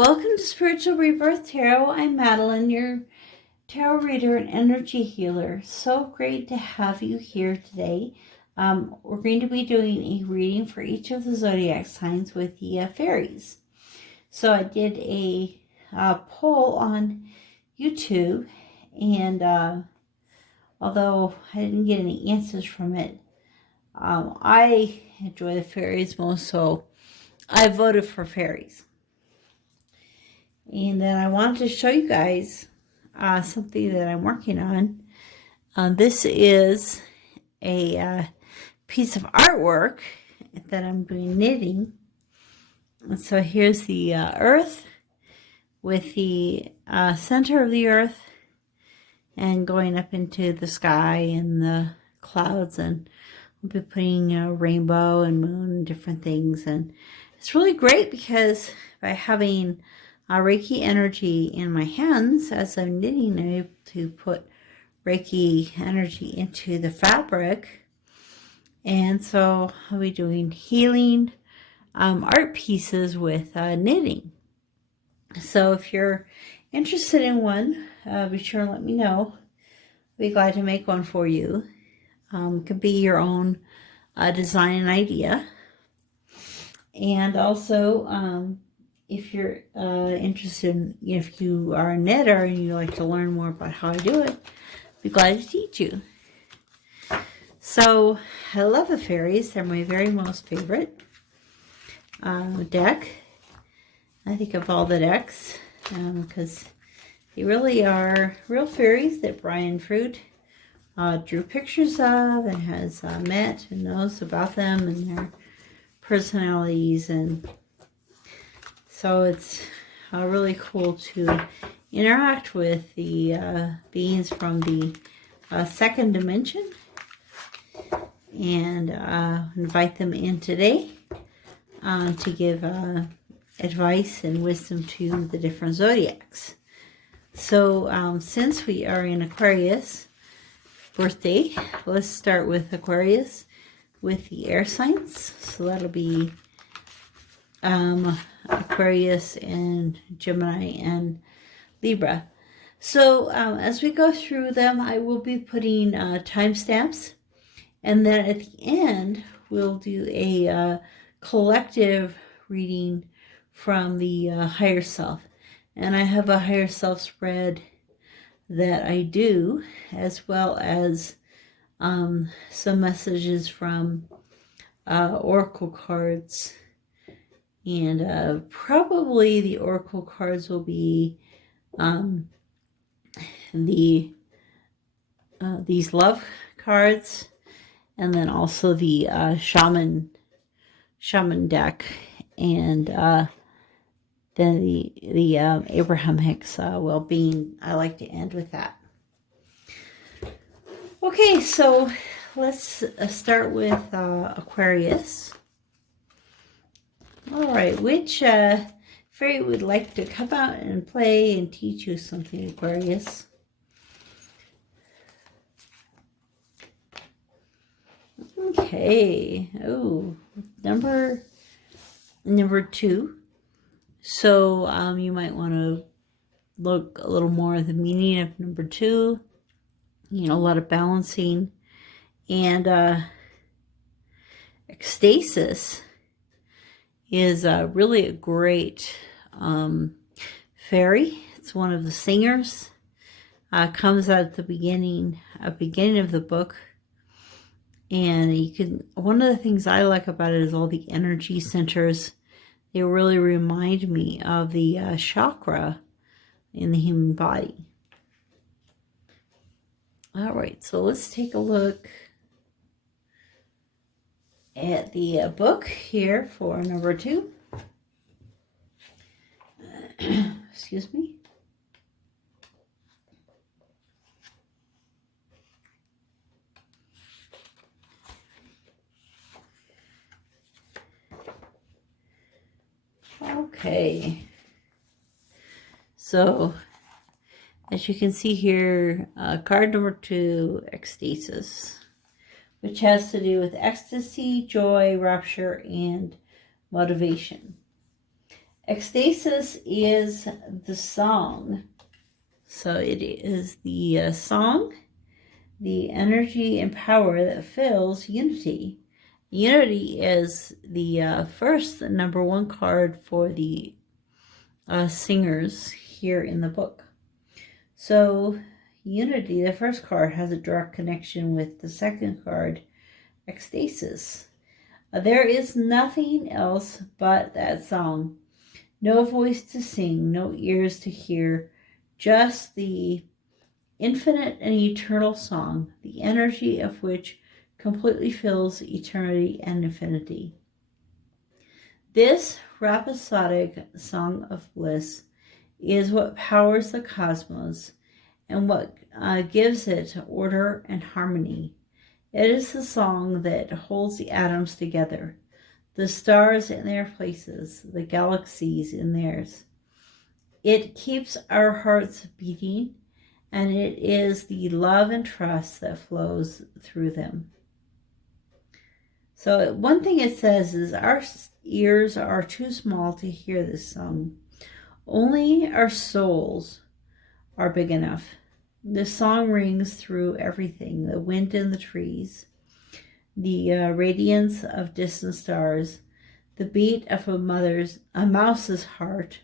Welcome to Spiritual Rebirth Tarot. I'm Madelyn, your tarot reader and energy healer. So great to have you here today. We're going to be doing a reading for each of the Zodiac signs with the Faeries. So I did a poll on YouTube, and although I didn't get any answers from it, I enjoy the Faeries most, so I voted for Faeries. And then I wanted to show you guys something that I'm working on. This is a piece of artwork that I'm doing knitting. And so here's the earth with the center of the earth and going up into the sky and the clouds, and I'll be putting a rainbow and moon and different things. And it's really great because by having Reiki energy in my hands as I'm knitting, I'm able to put Reiki energy into the fabric. And so I'll be doing healing art pieces with knitting. So if you're interested in one, be sure and let me know. I'll be glad to make one for you. It could be your own design and idea. And also, if you're interested in, if you are a knitter and you like to learn more about how I do it, I'd be glad to teach you. So I love the Faeries. They're my very most favorite deck. I think of all the decks because they really are real fairies that Brian Fruit drew pictures of and has met and knows about them and their personalities. And so it's really cool to interact with the beings from the second dimension and invite them in today to give advice and wisdom to the different zodiacs. So since we are in Aquarius birthday, let's start with Aquarius with the air signs. So that'll be Aquarius and Gemini and Libra. So as we go through them, I will be putting timestamps, and then at the end we'll do a collective reading from the higher self. And I have a higher self spread that I do, as well as some messages from oracle cards. And probably the oracle cards will be these love cards, and then also the shaman deck, and then the Abraham Hicks well-being. I like to end with that. Okay, so let's start with Aquarius. All right, which fairy would like to come out and play and teach you something, Aquarius? Okay. Oh, number 2. So you might want to look a little more at the meaning of number 2. You know, a lot of balancing and ecstasis is really a great fairy. It's one of the singers. Comes out at the beginning of the book, and you can. One of the things I like about it is all the energy centers. They really remind me of the chakra in the human body. All right, so let's take a look at the book here for number 2. Excuse me. Okay. So, as you can see here, card number 2, ecstasis, which has to do with ecstasy, joy, rapture, and motivation. Ecstasis is the song. So it is the song, the energy and power that fills unity. Unity is the first number one card for the singers here in the book. So unity, the first card, has a direct connection with the second card, ecstasis. There is nothing else but that song. No voice to sing, no ears to hear, just the infinite and eternal song, the energy of which completely fills eternity and infinity. This rhapsodic song of bliss is what powers the cosmos and what gives it order and harmony. It is the song that holds the atoms together, the stars in their places, the galaxies in theirs. It keeps our hearts beating, and it is the love and trust that flows through them. So one thing it says is our ears are too small to hear this song. Only our souls are big enough. This song rings through everything, the wind in the trees, the radiance of distant stars, the beat of a mouse's heart,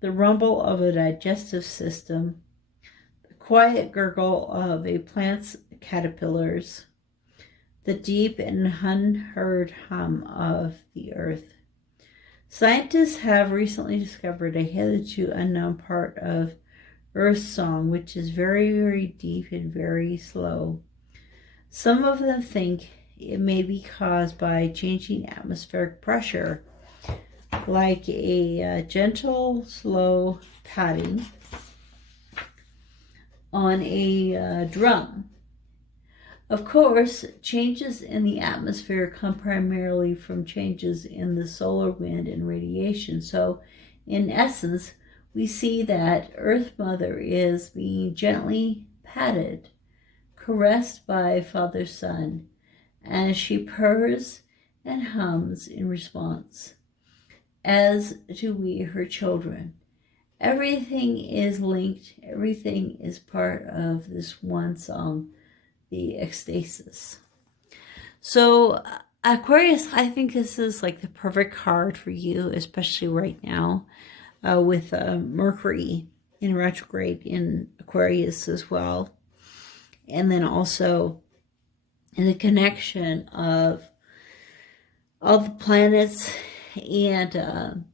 the rumble of a digestive system, the quiet gurgle of a plant's caterpillars, the deep and unheard hum of the earth. Scientists have recently discovered a hitherto unknown part of Earth's song, which is very, very deep and very slow. Some of them think it may be caused by changing atmospheric pressure, like a gentle, slow patting on a drum. Of course, changes in the atmosphere come primarily from changes in the solar wind and radiation. So, in essence, we see that Earth Mother is being gently patted, caressed by Father Sun, as she purrs and hums in response, as do we, her children. Everything is linked, everything is part of this one song, the ecstasis. So Aquarius, I think this is like the perfect card for you, especially right now with Mercury in retrograde in Aquarius as well. And then also in the connection of all the planets and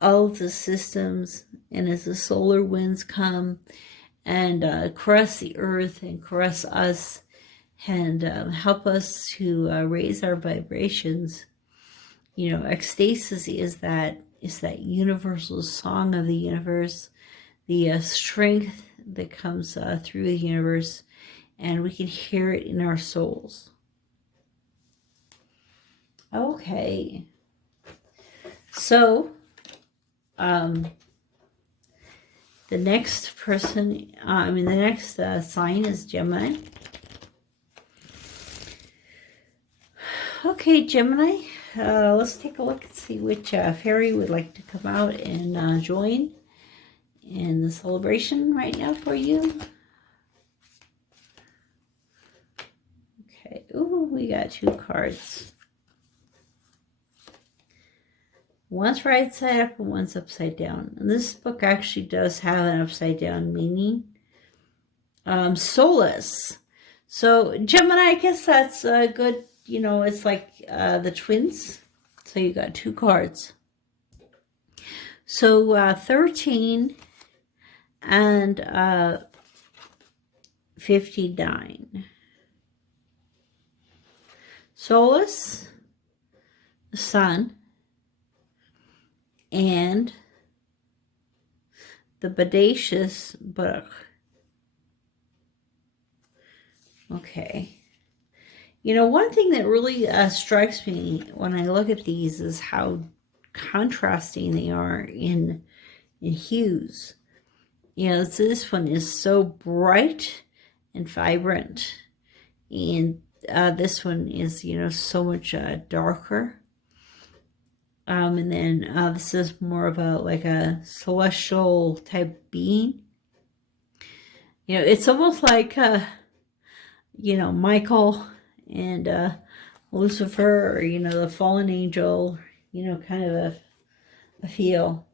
all of the systems, and as the solar winds come and caress the earth and caress us and help us to raise our vibrations. You know, ecstasis is that universal song of the universe, the strength that comes through the universe, and we can hear it in our souls. Okay, so the next person, the next sign is Gemini. Okay, Gemini, let's take a look and see which fairy would like to come out and join in the celebration right now for you. Okay, ooh, we got two cards. One's right side up and one's upside down. And this book actually does have an upside down meaning. Solace. So Gemini, I guess that's good. You know, it's like the twins. So you got two cards. So 13 and 59. Solace, the sun, and the bodacious book. Okay. You know, one thing that really strikes me when I look at these is how contrasting they are in hues. You know, this one is so bright and vibrant, and this one is, you know, so much darker. And then this is more of a like a celestial type being. You know, it's almost like you know, Michael and Lucifer, or, you know, the fallen angel, you know, kind of a feel.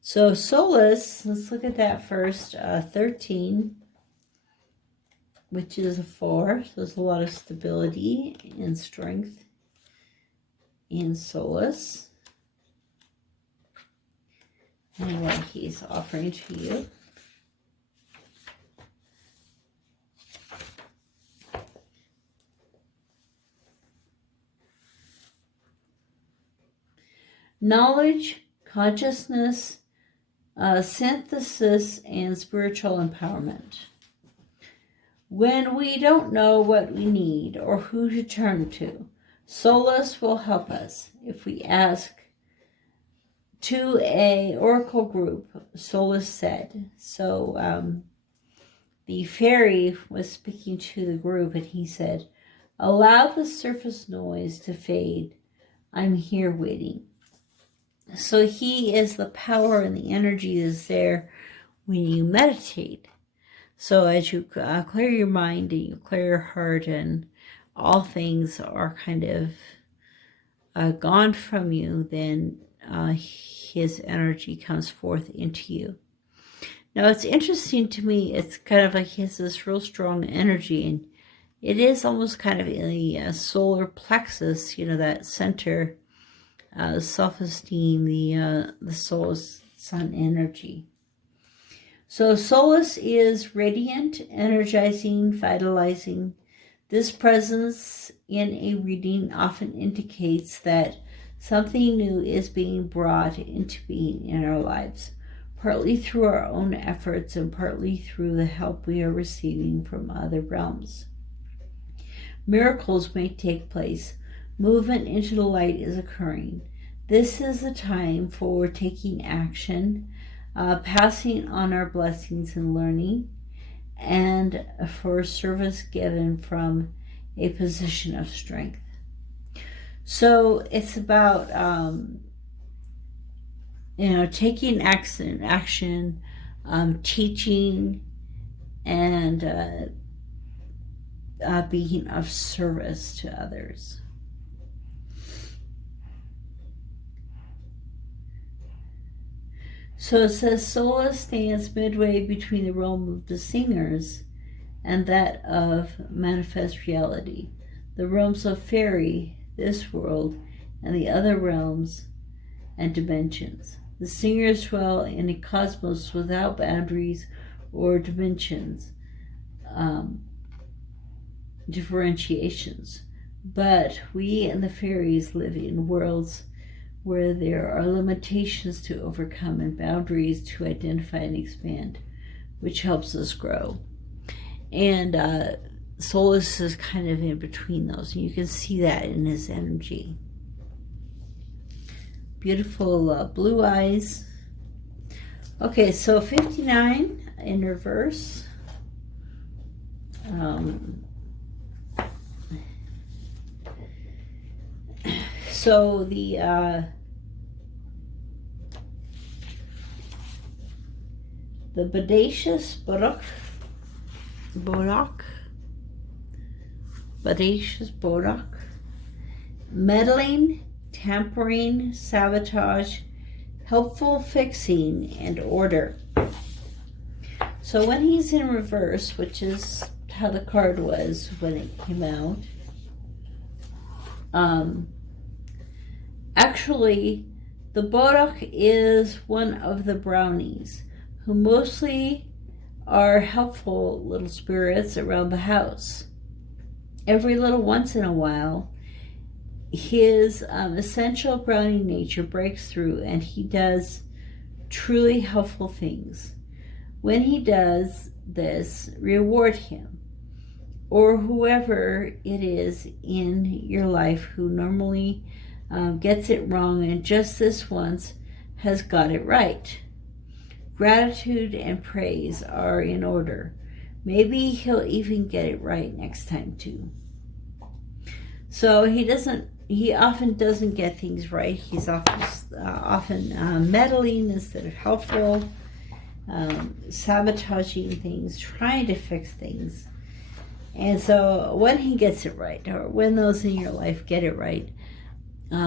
So Solus, let's look at that first. 13, which is a 4. So there's a lot of stability and strength in Solus. And what he's offering to you. Knowledge, consciousness, synthesis, and spiritual empowerment. When we don't know what we need or who to turn to, Solus will help us. If we ask to a oracle group, Solus said. So the fairy was speaking to the group, and he said, "Allow the surface noise to fade. I'm here waiting." So he is the power and the energy is there when you meditate. So as you clear your mind and you clear your heart, and all things are kind of gone from you, then his energy comes forth into you. Now it's interesting to me, it's kind of like he has this real strong energy, and it is almost kind of in the solar plexus, you know, that center, self-esteem, the soul's sun energy. So Solus is radiant, energizing, vitalizing. This presence in a reading often indicates that something new is being brought into being in our lives, partly through our own efforts and partly through the help we are receiving from other realms. Miracles may take place. Movement into the light is occurring. This is a time for taking action, passing on our blessings and learning, and for service given from a position of strength. So it's about, you know, taking action, teaching, and being of service to others. So it says, Solus stands midway between the realm of the singers and that of manifest reality, the realms of Faery, this world, and the other realms and dimensions. The singers dwell in a cosmos without boundaries or dimensions, differentiations. But we and the Faeries live in worlds where there are limitations to overcome and boundaries to identify and expand, which helps us grow. And Solus is kind of in between those, and you can see that in his energy. Beautiful blue eyes. Okay, so 59 in reverse. So the bodacious bodoc, meddling, tampering, sabotage, helpful fixing, and order. So when he's in reverse, which is how the card was when it came out, actually the bodoc is one of the brownies, who mostly are helpful little spirits around the house. Every little once in a while, his essential brownie nature breaks through, and he does truly helpful things. When he does this, reward him, or whoever it is in your life who normally gets it wrong and just this once has got it right. Gratitude and praise are in order. Maybe he'll even get it right next time too. So he doesn't he often doesn't get things right. He's often meddling instead of helpful, sabotaging things, trying to fix things. And so when he gets it right, or when those in your life get it right,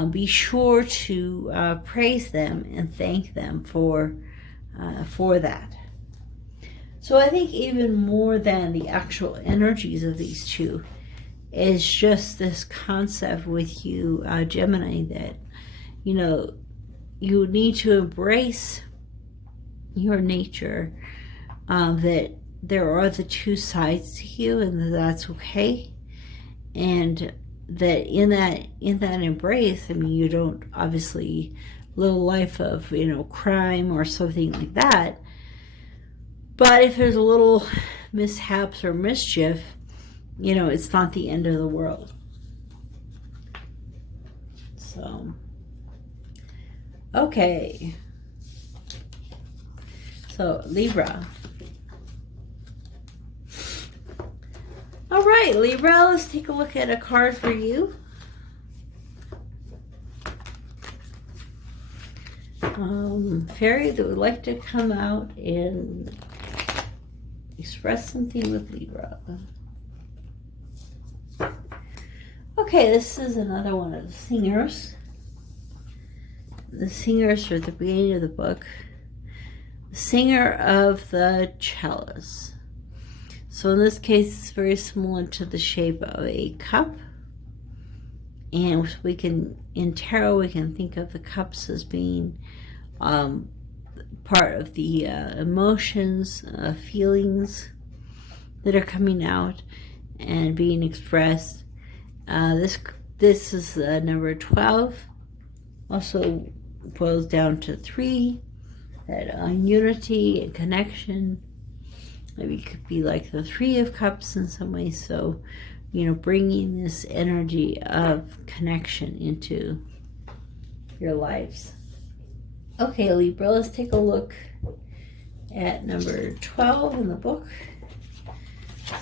be sure to praise them and thank them for that. So I think even more than the actual energies of these two is just this concept with you, Gemini, that, you know, you need to embrace your nature, that there are the two sides to you, and that's okay. And that in that embrace, I mean, you don't obviously live a life of, you know, crime or something like that. But if there's a little mishaps or mischief, you know, it's not the end of the world. So, okay. So, Libra. All right, Libra, let's take a look at a card for you. Fairy that would like to come out and express something with Libra. Okay, this is another one of the singers. The singers are at the beginning of the book. The singer of the chalice. So in this case, it's very similar to the shape of a cup. And we can, in tarot, we can think of the cups as being part of the emotions, feelings that are coming out and being expressed. This is number 12. Also boils down to 3, that unity and connection. Maybe it could be like the 3 of Cups in some ways. So, you know, bringing this energy of connection into your lives. Okay, Libra, let's take a look at number 12 in the book.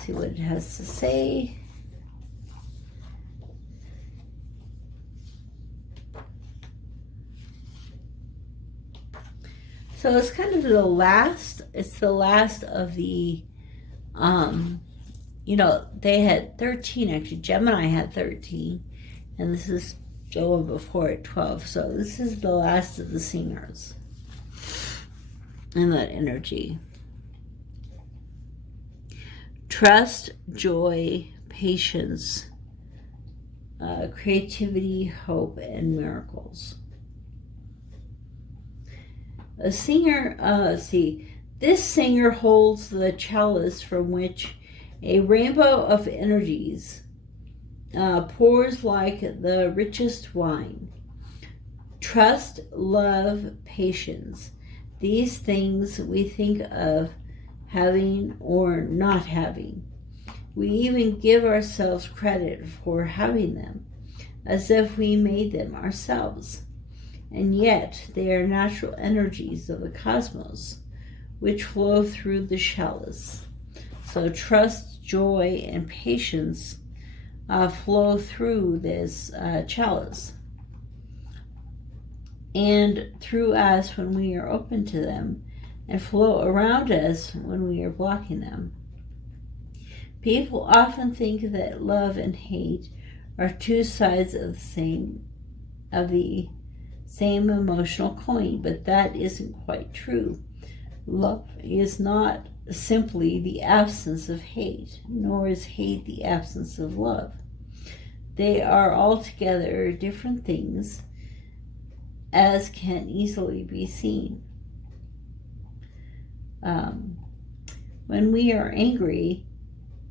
See what it has to say. So it's kind of the last of the, you know, they had 13, actually. Gemini had 13, and this is the one before at 12. So this is the last of the singers in that energy. Trust, joy, patience, creativity, hope, and miracles. A singer, this singer holds the chalice from which a rainbow of energies pours like the richest wine. Trust, love, patience. These things we think of having or not having. We even give ourselves credit for having them, as if we made them ourselves. And yet they are natural energies of the cosmos, which flow through the chalice. So trust, joy, and patience flow through this chalice and through us when we are open to them, and flow around us when we are blocking them. People often think that love and hate are two sides of the same emotional coin, but that isn't quite true. Love is not simply the absence of hate, nor is hate the absence of love. They are altogether different things, as can easily be seen. When we are angry,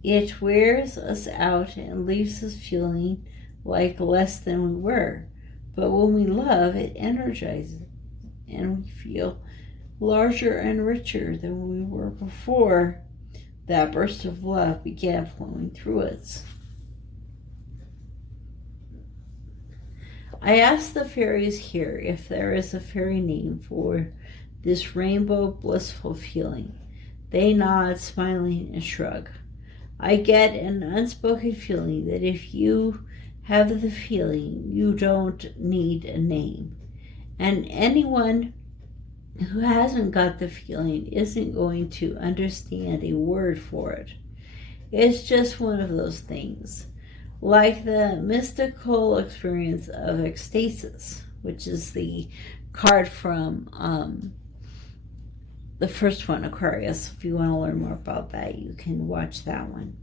it wears us out and leaves us feeling like less than we were. But when we love, it energizes, and we feel larger and richer than we were before that burst of love began flowing through us. I asked the fairies here if there is a fairy name for this rainbow blissful feeling. They nod, smiling, and shrug. I get an unspoken feeling that if you have the feeling you don't need a name. And anyone who hasn't got the feeling isn't going to understand a word for it. It's just one of those things. Like the mystical experience of ecstasis, which is the card from the first one, Aquarius. If you want to learn more about that, you can watch that one.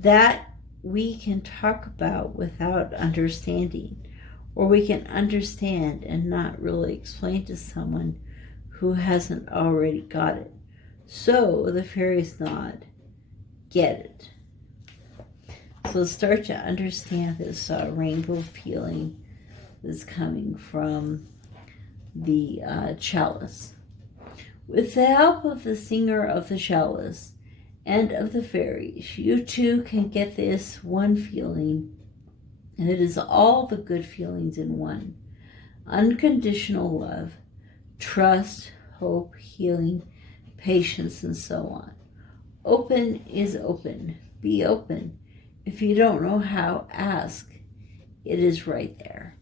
That we can talk about without understanding, or we can understand and not really explain to someone who hasn't already got it. So the fairies nod, get it. So start to understand this rainbow feeling that's coming from the chalice. With the help of the singer of the chalice and of the fairies, you too can get this one feeling, and it is all the good feelings in one. Unconditional love, trust, hope, healing, patience, and so on. Open is open. Be open. If you don't know how, ask. It is right there.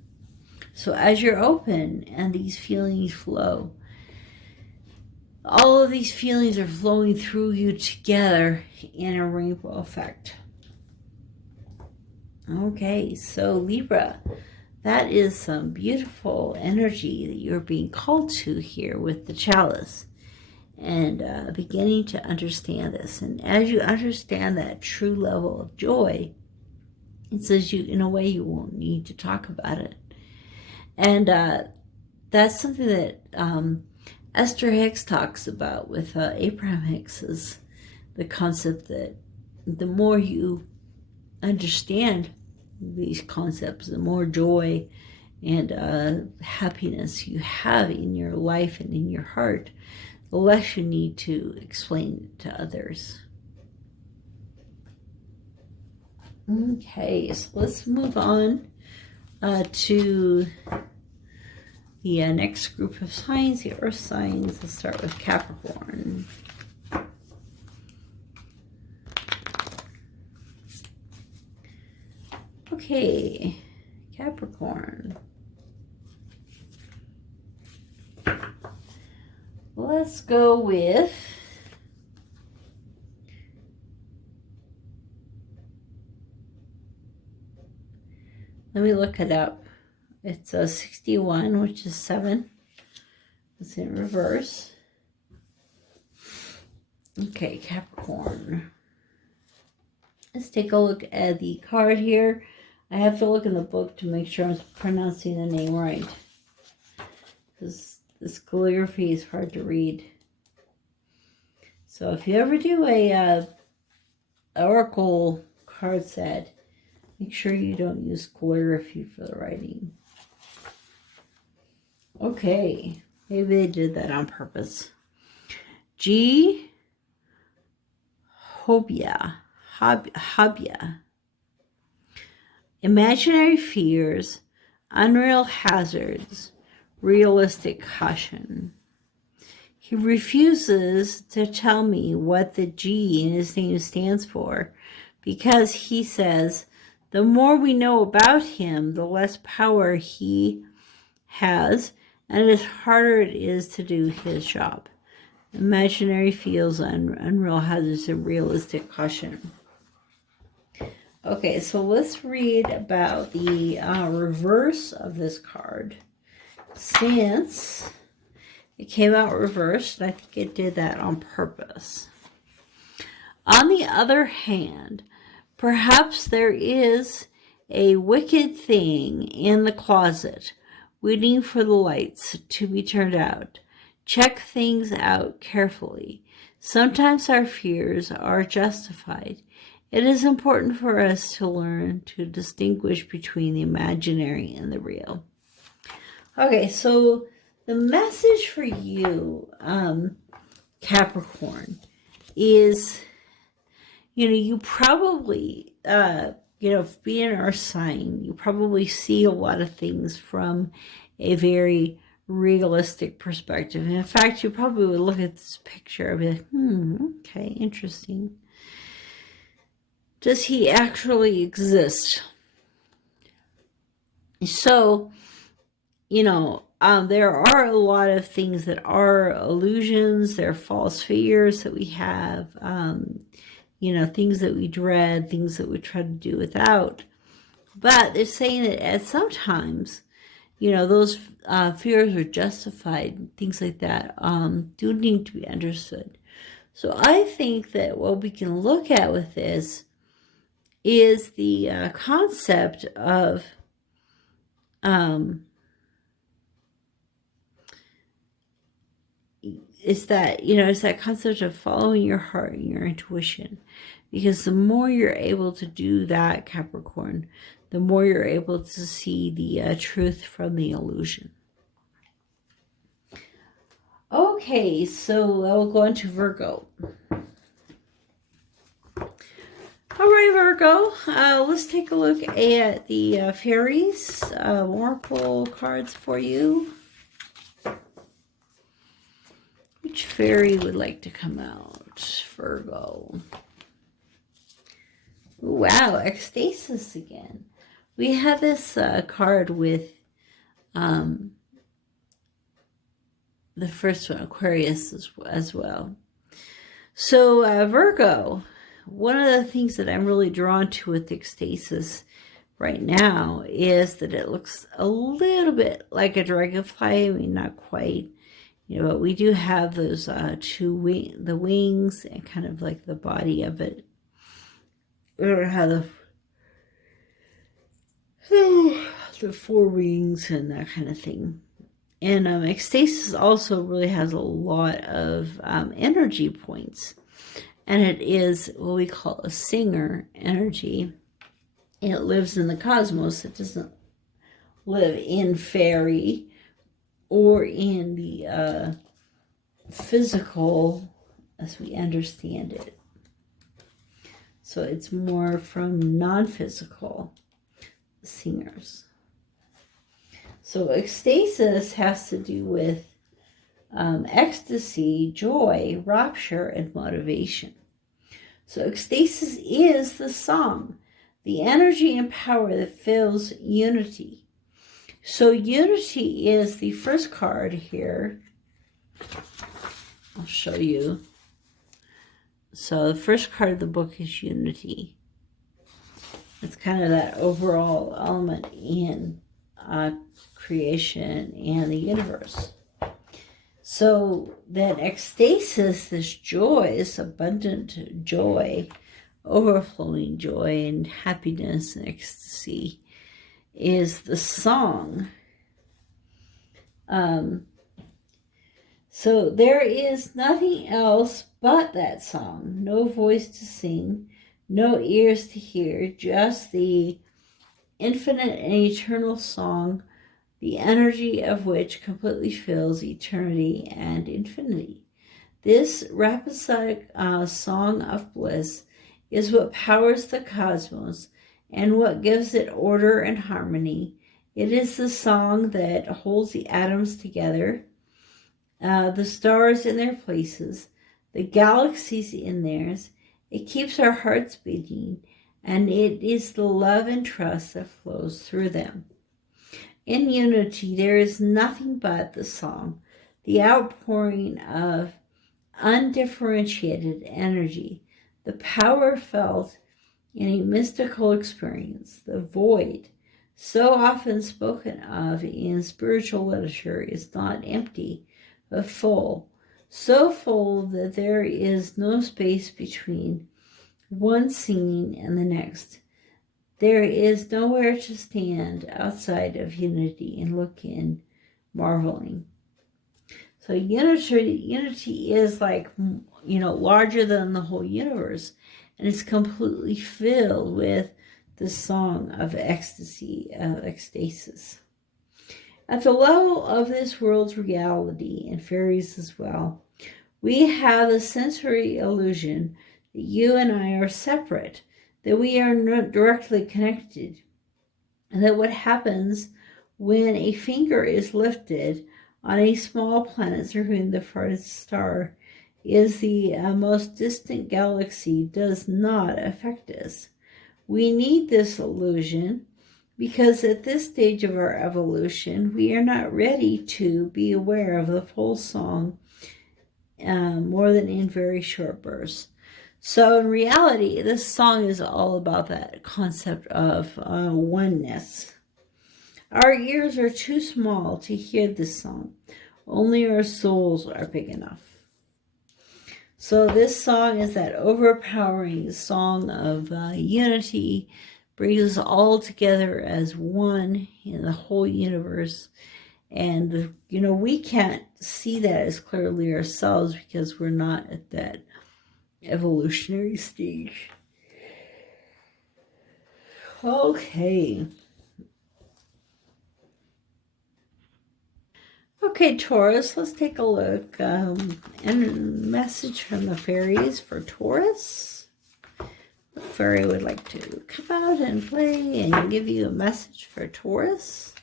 So as you're open and these feelings flow, all of these feelings are flowing through you together in a rainbow effect. Okay, so Libra, that is some beautiful energy that you're being called to here with the chalice. And beginning to understand this. And as you understand that true level of joy, it says you, in a way, you won't need to talk about it. And that's something that Esther Hicks talks about with Abraham Hicks, is the concept that the more you understand these concepts, the more joy and happiness you have in your life and in your heart, the less you need to explain it to others. Okay, so let's move on to the next group of signs, the earth signs. Let's start with Capricorn. Okay, Capricorn. Let's go with let me look it up. It's a 61, which is 7. It's in reverse. Okay, Capricorn. Let's take a look at the card here. I have to look in the book to make sure I'm pronouncing the name right, because this calligraphy is hard to read. So if you ever do a oracle card set, make sure you don't use calligraphy for the writing. Okay, maybe they did that on purpose. G. Hobia. Imaginary fears, unreal hazards, realistic caution. He refuses to tell me what the G in his name stands for, because he says the more we know about him, the less power he has, and the harder it is to do his job. Imaginary fears, unreal hazards, and realistic caution. Okay, so let's read about the reverse of this card. Since it came out reversed, I think it did that on purpose. On the other hand, perhaps there is a wicked thing in the closet, waiting for the lights to be turned out. Check things out carefully. Sometimes our fears are justified. It is important for us to learn to distinguish between the imaginary and the real. Okay, so the message for you, Capricorn, is, you probably, being an earth sign, you probably see a lot of things from a very realistic perspective. And in fact, you probably would look at this picture and be like, okay, interesting. Does he actually exist? So, you know, there are a lot of things that are illusions. There are false fears that we have, you know, things that we dread, things that we try to do without. But they're saying that at sometimes, you know, those fears are justified, things like that do need to be understood. So I think that what we can look at with this is the concept of it's that concept of following your heart and your intuition. Because the more you're able to do that, Capricorn, the more you're able to see the truth from the illusion. Okay, so I'll go on to Virgo. All right, Virgo, let's take a look at the Faeries, Oracle cards for you. Which fairy would like to come out? Virgo. Ooh, wow, ecstasis again. We have this card with the first one, Aquarius, as well. So, Virgo, one of the things that I'm really drawn to with ecstasis right now is that it looks a little bit like a dragonfly. I mean, not quite, you know, but we do have those the wings and kind of like the body of it. We don't have the four wings and that kind of thing. And ecstasis also really has a lot of energy points. And it is what we call a singer energy. It lives in the cosmos. It doesn't live in fairy or in the physical as we understand it. So it's more from non-physical singers. So ecstasis has to do with ecstasy, joy, rapture, and motivation. So ecstasis is the song, the energy and power that fills unity. So unity is the first card here. I'll show you. So the first card of the book is unity. It's kind of that overall element in creation and the universe. So that ecstasis, this joy, this abundant joy, overflowing joy and happiness and ecstasy, is the song. So there is nothing else but that song. No voice to sing, no ears to hear, just the infinite and eternal song, the energy of which completely fills eternity and infinity. This rhapsodic song of bliss is what powers the cosmos and what gives it order and harmony. It is the song that holds the atoms together, the stars in their places, the galaxies in theirs. It keeps our hearts beating, and it is the love and trust that flows through them. In unity, there is nothing but the song, the outpouring of undifferentiated energy, the power felt in a mystical experience. The void, so often spoken of in spiritual literature, is not empty, but full, so full that there is no space between one singing and the next. There is nowhere to stand outside of unity and look in, marveling. So unity is like, you know, larger than the whole universe, and it's completely filled with the song of ecstasy, of ecstasis. At the level of this world's reality, and fairies as well, we have a sensory illusion that you and I are separate, that we are not directly connected, and that what happens when a finger is lifted on a small planet circling the farthest star is the most distant galaxy does not affect us. We need this illusion. Because at this stage of our evolution, we are not ready to be aware of the full song more than in very short bursts. So in reality, this song is all about that concept of oneness. Our ears are too small to hear this song. Only our souls are big enough. So this song is that overpowering song of unity, brings us all together as one in the whole universe. And, you know, we can't see that as clearly ourselves because we're not at that evolutionary stage. Okay. Okay, Taurus, let's take a look. And a message from the fairies for Taurus. The fairy would like to come out and play and give you a message for Taurus.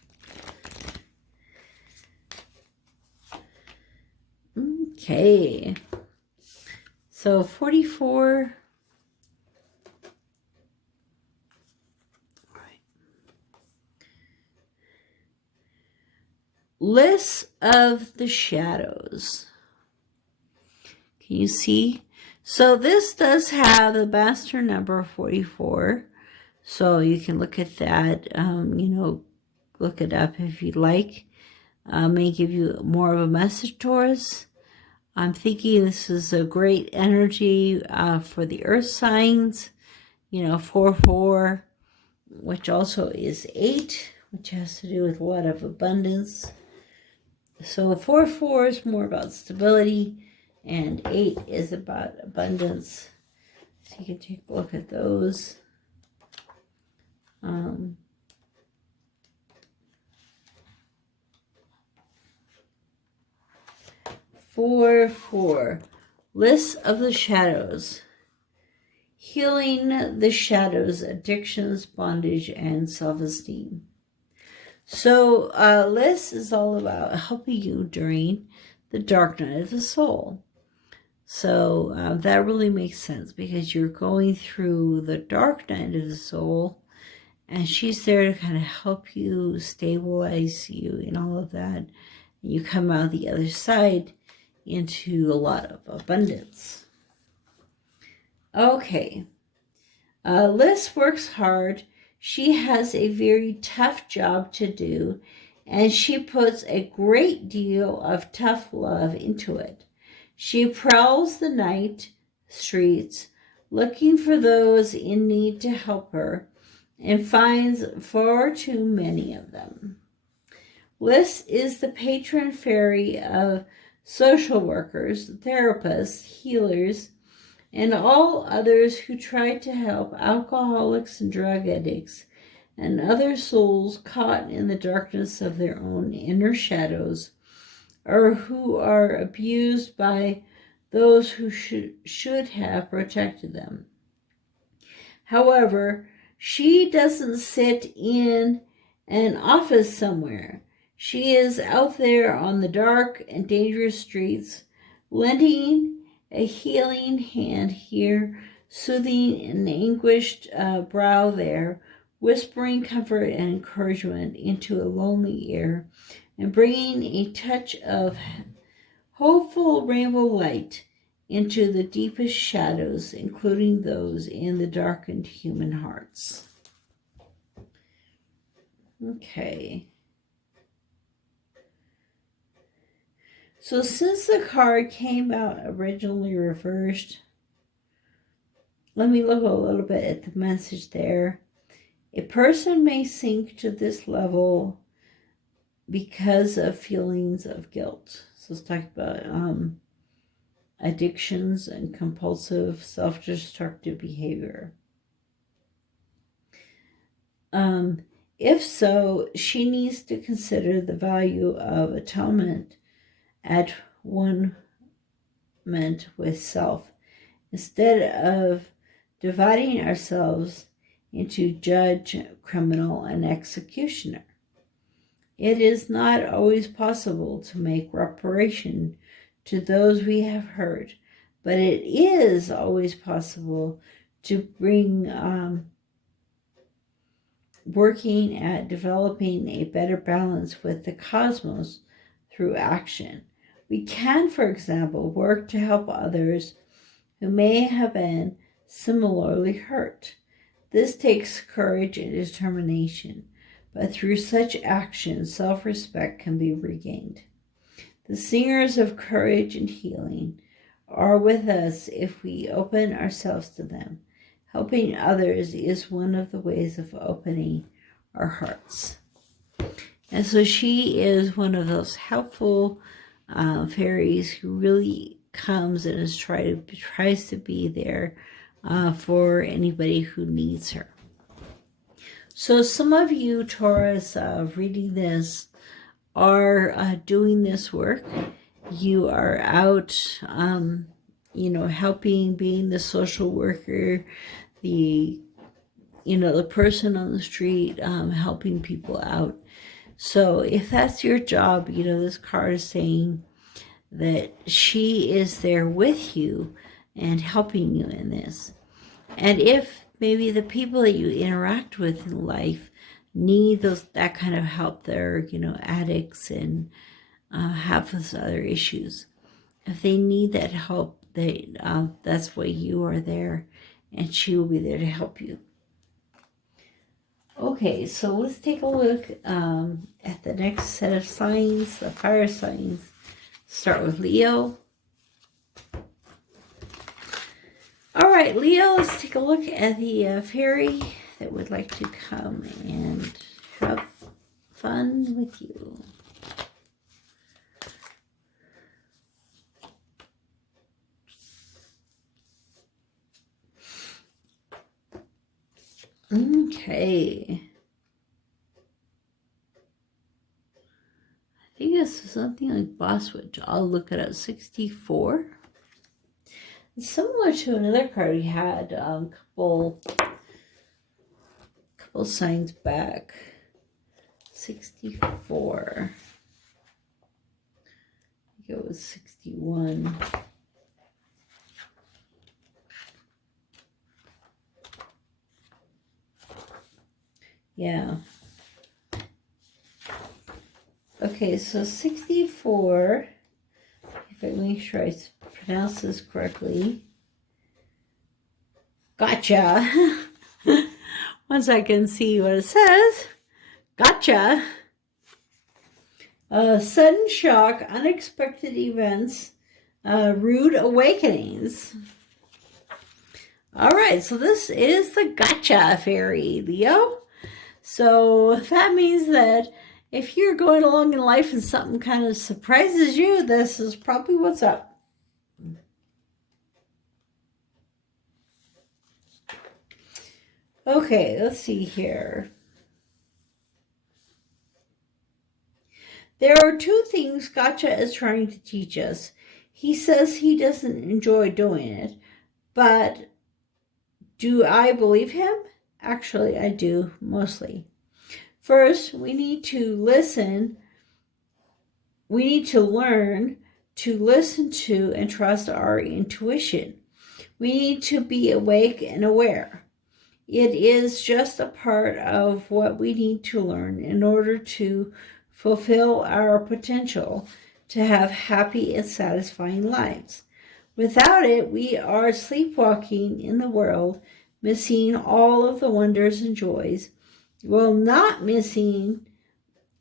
Okay. So 44. All right. List of the shadows. Can you see? So this does have the master number 44. So you can look at that, you know, look it up if you'd like. May give you more of a message, Taurus. I'm thinking this is a great energy for the earth signs. You know, 4-4, which also is 8, which has to do with a lot of abundance. So 4-4 is more about stability, and 8 is about abundance. So you can take a look at those. 4-4, list of the shadows. Healing the shadows, addictions, bondage, and self-esteem. So this is all about helping you during the dark night of the soul. So that really makes sense because you're going through the dark night of the soul, and she's there to kind of help you, stabilize you, and all of that. And you come out the other side into a lot of abundance. Okay. Liz works hard. She has a very tough job to do, and she puts a great deal of tough love into it. She prowls the night streets, looking for those in need to help her, and finds far too many of them. Liz is the patron fairy of social workers, therapists, healers, and all others who try to help alcoholics and drug addicts and other souls caught in the darkness of their own inner shadows, or who are abused by those who should have protected them. However, she doesn't sit in an office somewhere. She is out there on the dark and dangerous streets, lending a healing hand here, soothing an anguished brow there, whispering comfort and encouragement into a lonely ear, and bringing a touch of hopeful rainbow light into the deepest shadows, including those in the darkened human hearts. Okay. So since the card came out originally reversed, let me look a little bit at the message there. A person may sink to this level because of feelings of guilt. So let's talk about addictions and compulsive self-destructive behavior. If so, she needs to consider the value of atonement at one meant with self, instead of dividing ourselves into judge, criminal, and executioner. It is not always possible to make reparation to those we have hurt, but it is always possible to bring working at developing a better balance with the cosmos through action. We can, for example, work to help others who may have been similarly hurt. This takes courage and determination, but through such action, self-respect can be regained. The singers of courage and healing are with us if we open ourselves to them. Helping others is one of the ways of opening our hearts. And so she is one of those helpful fairies who really comes and tries to be there for anybody who needs her. So some of you, Taurus, reading this are doing this work. You are out, helping, being the social worker, the person on the street, helping people out. So if that's your job, this card is saying that she is there with you and helping you in this. And if maybe the people that you interact with in life need that kind of help, they're, addicts and have those other issues. If they need that help, that's why you are there, and she will be there to help you. Okay, so let's take a look at the next set of signs, the fire signs. Start with Leo. All right, Leo, let's take a look at the fairy that would like to come and have fun with you. Okay. I think this is something like boss witch. I'll look it up. 64. It's similar to another card we had a couple signs back. 64. I think it was 61. Yeah. Okay, so 64, if I make sure I pronounce this correctly. Gotcha. Once I can see what it says. Gotcha. Sudden shock, unexpected events, rude awakenings. All right, so this is the gotcha fairy, Leo. So that means that if you're going along in life and something kind of surprises you, this is probably what's up. Okay, let's see here. There are two things Gotcha is trying to teach us. He says he doesn't enjoy doing it, but do I believe him? Actually, I do, mostly. First, we need to listen. We need to learn to listen to and trust our intuition. We need to be awake and aware. It is just a part of what we need to learn in order to fulfill our potential to have happy and satisfying lives. Without it, we are sleepwalking in the world, missing all of the wonders and joys, while not missing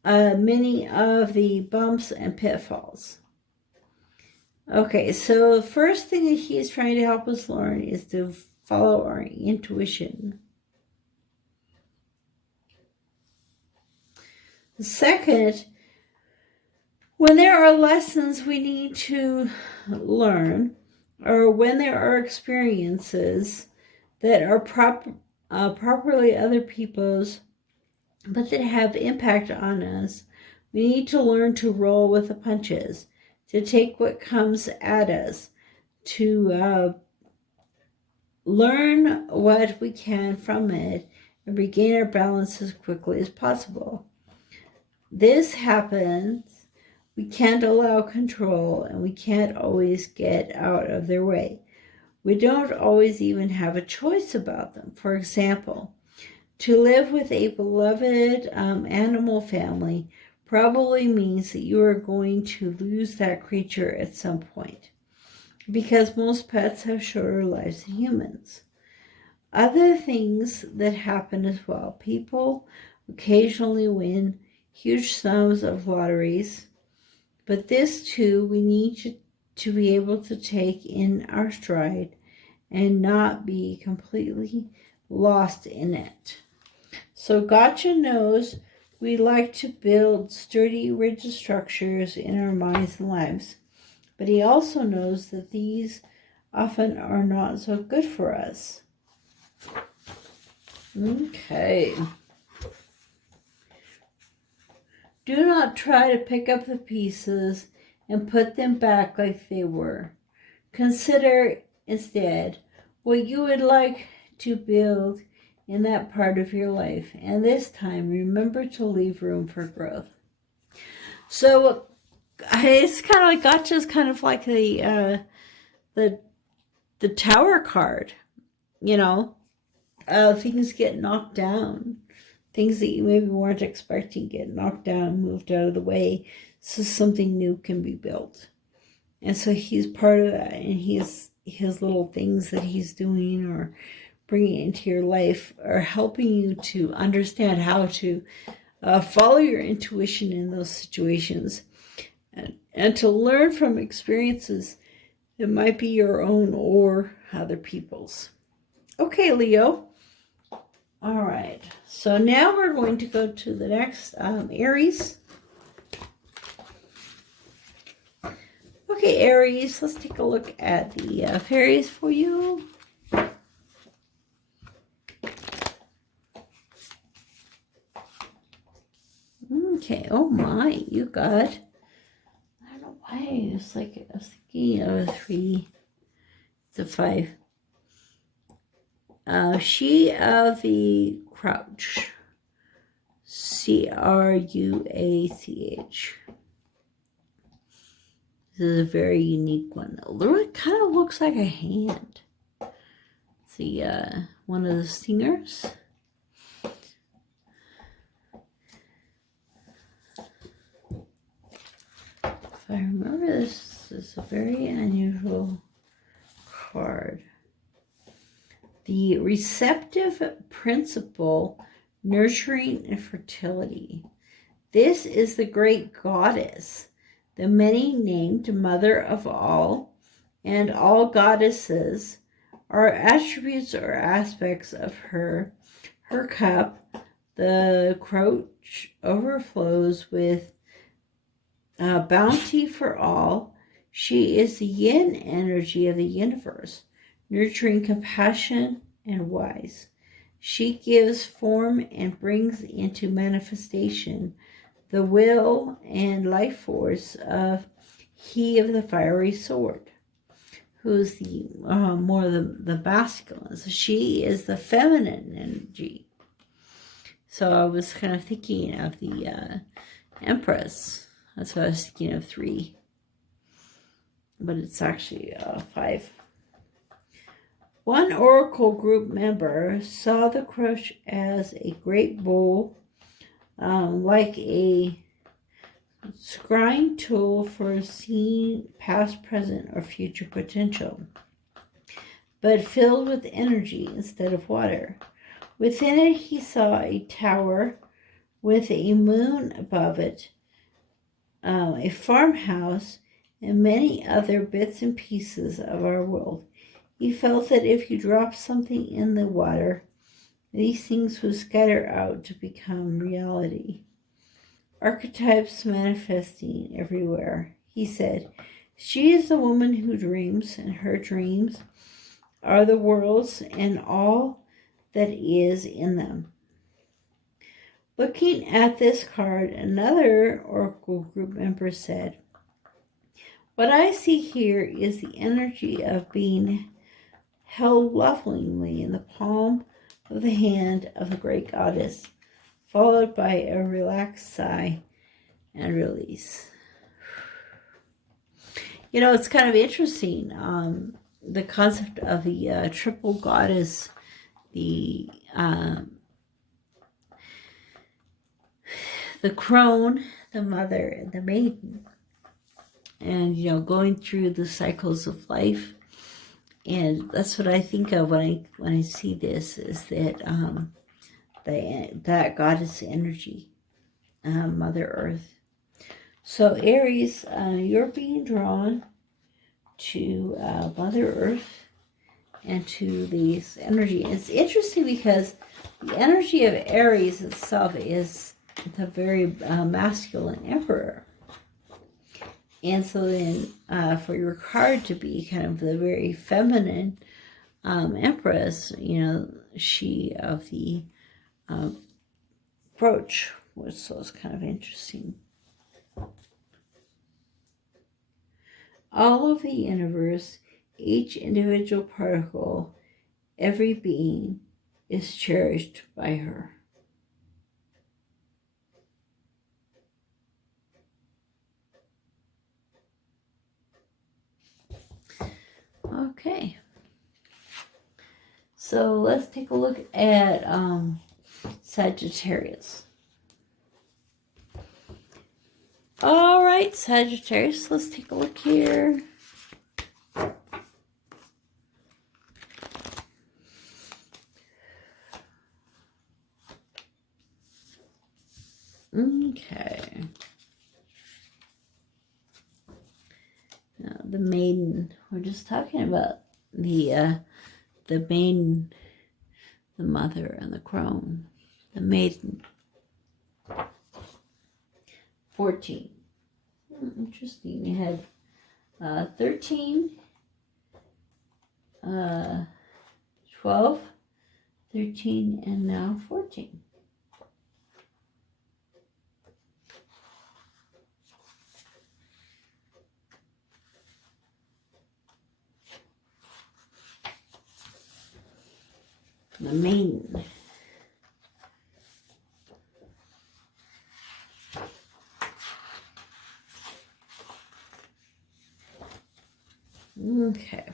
many of the bumps and pitfalls. Okay, so the first thing that he is trying to help us learn is to follow our intuition. The second, when there are lessons we need to learn, or when there are experiences that are properly other people's, but that have impact on us, we need to learn to roll with the punches, to take what comes at us, to learn what we can from it, and regain our balance as quickly as possible. This happens. We can't allow control, and we can't always get out of their way. We don't always even have a choice about them. For example, To live with a beloved animal family probably means that you are going to lose that creature at some point, because most pets have shorter lives than humans. Other things that happen as well. People occasionally win huge sums of lotteries, but this too we need to be able to take in our stride and not be completely lost in it. So Gotcha knows we like to build sturdy, rigid structures in our minds and lives, but he also knows that these often are not so good for us. Okay. Do not try to pick up the pieces and put them back like they were. Consider instead what you would like to build in that part of your life. And this time, remember to leave room for growth. So it's kind of like Gotcha's kind of like the Tower card, you know. Things get knocked down. Things that you maybe weren't expecting get knocked down, moved out of the way, so something new can be built. And so he's part of that, and his little things that he's doing or bringing into your life are helping you to understand how to follow your intuition in those situations, and to learn from experiences that might be your own or other people's. Okay, Leo. All right, so now we're going to go to the next Aries. Okay, Aries, let's take a look at the fairies for you. Okay, oh my, you got, I don't know why, it's like I was thinking of a 3, it's a 5. She of the Crouch, Cruach. This is a very unique one. It kind of looks like a hand. It's the one of the singers. If I remember, this is a very unusual card. The receptive principle, nurturing and fertility. This is the great goddess, the many-named mother of all, and all goddesses are attributes or aspects of her. Her cup, the Crouch, overflows with bounty for all. She is the yin energy of the universe, nurturing, compassion, and wise. She gives form and brings into manifestation the will and life force of he of the fiery sword, who's the more the masculine. So she is the feminine energy. So I was kind of thinking of the Empress. That's what I was thinking of 3. But it's actually 5. One Oracle group member saw the Crush as a great bowl, like a scrying tool for seeing past, present, or future potential, but filled with energy instead of water. Within it, he saw a tower with a moon above it, a farmhouse, and many other bits and pieces of our world. He felt that if you dropped something in the water, these things would scatter out to become reality. Archetypes manifesting everywhere. He said, she is the woman who dreams, and her dreams are the worlds and all that is in them. Looking at this card, another Oracle group member said, what I see here is the energy of being held lovingly in the palm of the hand of the great goddess, followed by a relaxed sigh and release. You know, it's kind of interesting, the concept of the triple goddess, the the crone, the mother, and the maiden. And, you know, going through the cycles of life. And that's what I think of when I see this, is that that goddess energy, Mother Earth. So Aries, you're being drawn to Mother Earth and to this energy. It's interesting because the energy of Aries itself is the very masculine emperor. And so then for your card to be kind of the very feminine empress, you know, she of the brooch, so it's kind of interesting. All of the universe, each individual particle, every being is cherished by her. Okay. So let's take a look at Sagittarius. All right, Sagittarius, let's take a look here. Okay. Now, the maiden. We're just talking about the maiden, the mother, and the crone. The maiden. 14. Interesting. You had 13, 12, 13, and now 14. The maiden. Okay.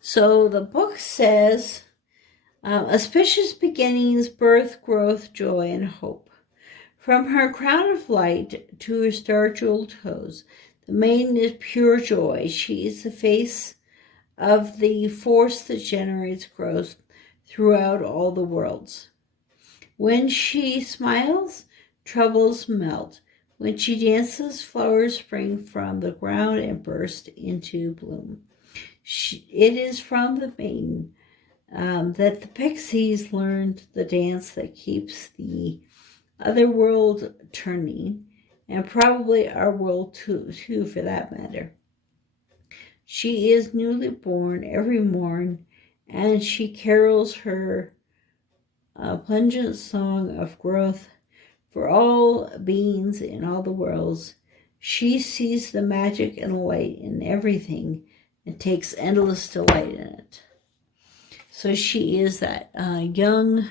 So the book says, auspicious beginnings, birth, growth, joy, and hope. From her crown of light to her star-jeweled toes, the maiden is pure joy. She is the face of the force that generates growth throughout all the worlds. When she smiles, troubles melt. When she dances, flowers spring from the ground and burst into bloom. It is from the maiden that the pixies learned the dance that keeps the other world turning, and probably our world too for that matter. She is newly born every morn, and she carols her pungent song of growth for all beings in all the worlds. She sees the magic and light in everything and takes endless delight in it. So she is that young,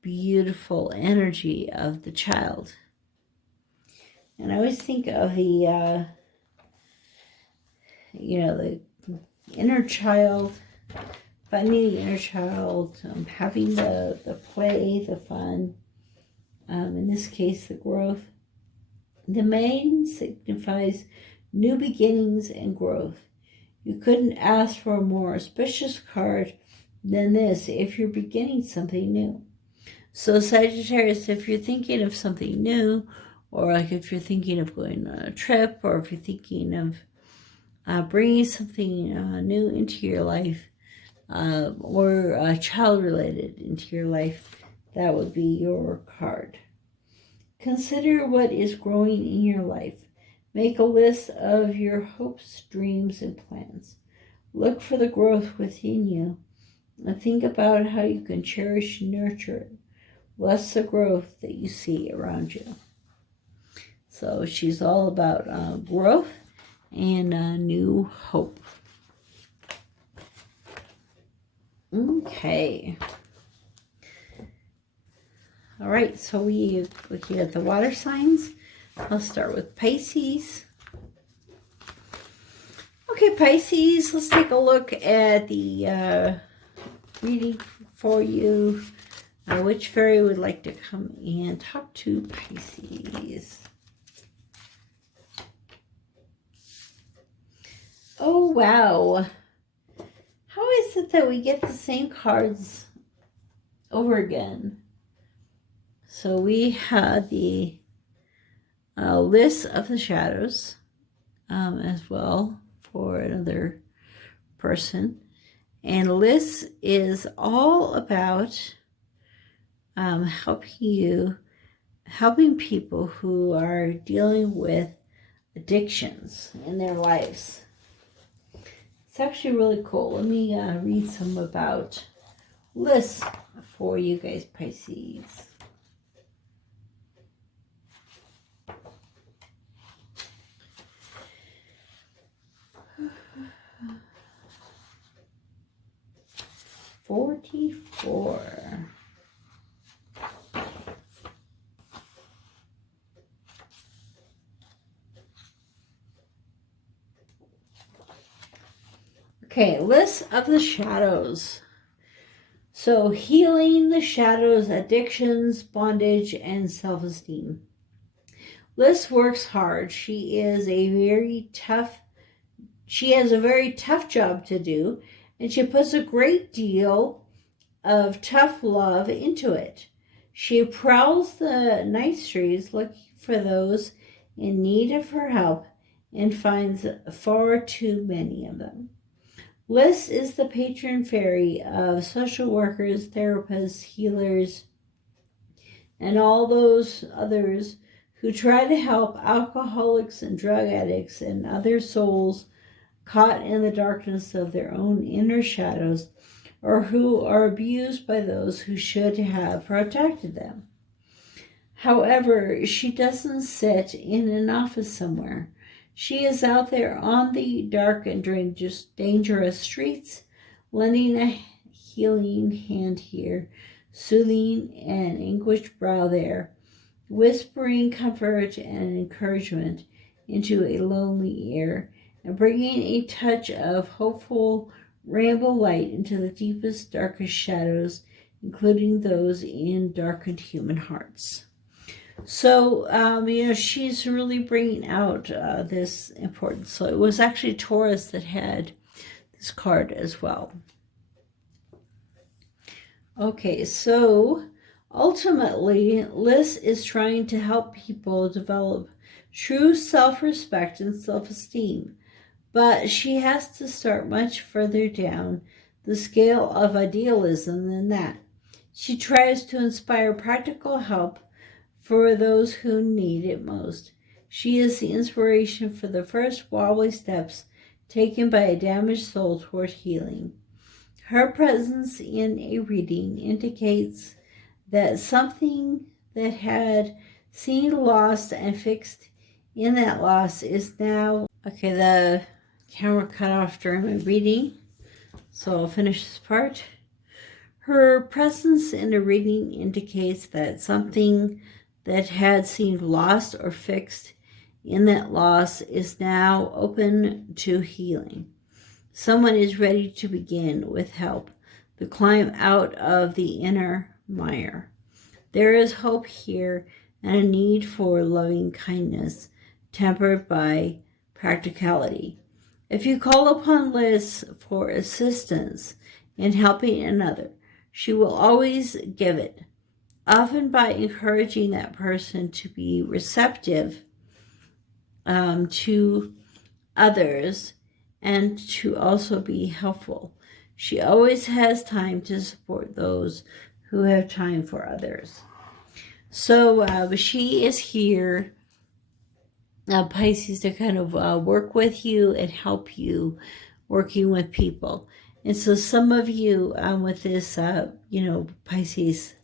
beautiful energy of the child. And I always think of the, the inner child, finding the inner child, having the play, the fun, in this case, the growth. The maiden signifies new beginnings and growth. You couldn't ask for a more auspicious card than this if you're beginning something new. So Sagittarius, if you're thinking of something new, or like if you're thinking of going on a trip, or if you're thinking of bringing something new into your life, or child-related into your life, that would be your card. Consider what is growing in your life. Make a list of your hopes, dreams, and plans. Look for the growth within you, and think about how you can cherish and nurture it. Bless the growth that you see around you. So she's all about growth and new hope. Okay. All right, so we looking at the water signs. I'll start with Pisces. Okay, Pisces, let's take a look at the reading for you Which fairy would like to come and talk to Pisces? Oh, wow. How is it that we get the same cards over again? So we had the list of the shadows as well for another person. And list is all about helping people who are dealing with addictions in their lives. It's actually really cool. Let me read some about lists for you guys, Pisces. $44. Okay, list of the shadows. So, healing the shadows, addictions, bondage, and self-esteem. Liz works hard. She has a very tough job to do, and she puts a great deal of tough love into it. She prowls the night streets looking for those in need of her help and finds far too many of them. Liz is the patron fairy of social workers, therapists, healers, and all those others who try to help alcoholics and drug addicts and other souls caught in the darkness of their own inner shadows, or who are abused by those who should have protected them. However, she doesn't sit in an office somewhere. She is out there on the dark and dangerous streets, lending a healing hand here, soothing an anguished brow there, whispering comfort and encouragement into a lonely ear, and bringing a touch of hopeful rainbow light into the deepest, darkest shadows, including those in darkened human hearts. So, she's really bringing out this importance. So it was actually Taurus that had this card as well. Okay, so ultimately, Liz is trying to help people develop true self-respect and self-esteem, but she has to start much further down the scale of idealism than that. She tries to inspire practical help for those who need it most. She is the inspiration for the first wobbly steps taken by a damaged soul toward healing. Her presence in a reading indicates that something that had seemed lost and fixed in that loss is now... Okay, the camera cut off during my reading, so I'll finish this part. Her presence in a reading indicates that something that had seemed lost or fixed in that loss is now open to healing. Someone is ready to begin with help, to climb out of the inner mire. There is hope here and a need for loving kindness, tempered by practicality. If you call upon Liz for assistance in helping another, she will always give it, often by encouraging that person to be receptive to others and to also be helpful. She always has time to support those who have time for others. So she is here, Pisces, to kind of work with you and help you working with people. And so some of you with this, Pisces,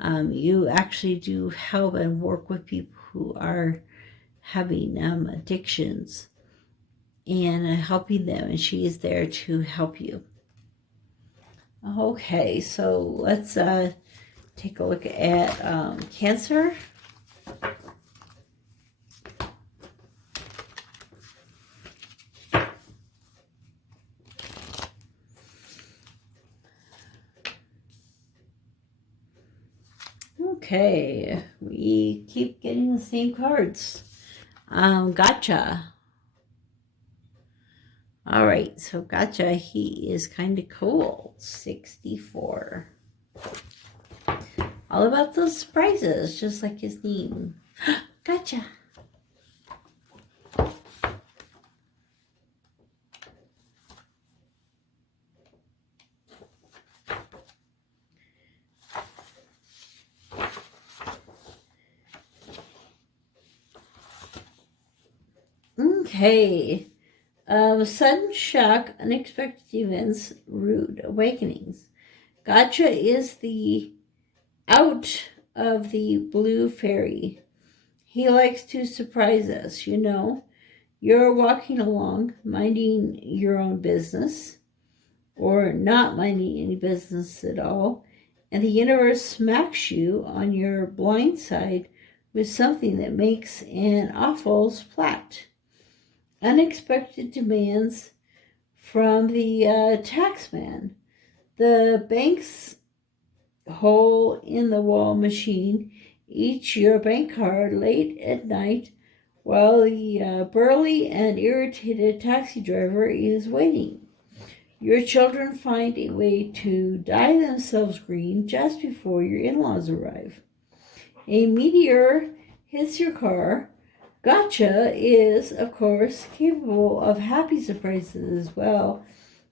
you actually do help and work with people who are having addictions and helping them, and she is there to help you. Okay, so let's take a look at Cancer. Okay, we keep getting the same cards. Gotcha. All right, so Gotcha, he is kind of cool. 64. All about those surprises, just like his name. Gotcha. Okay. Sudden shock, unexpected events, rude awakenings. Gotcha is the out of the blue fairy. He likes to surprise us, you know. You're walking along, minding your own business, or not minding any business at all, and the universe smacks you on your blind side with something that makes an awful splat. Unexpected demands from the taxman. The bank's hole in the wall machine eats your bank card late at night while the burly and irritated taxi driver is waiting. Your children find a way to dye themselves green just before your in-laws arrive. A meteor hits your car. Gotcha is, of course, capable of happy surprises as well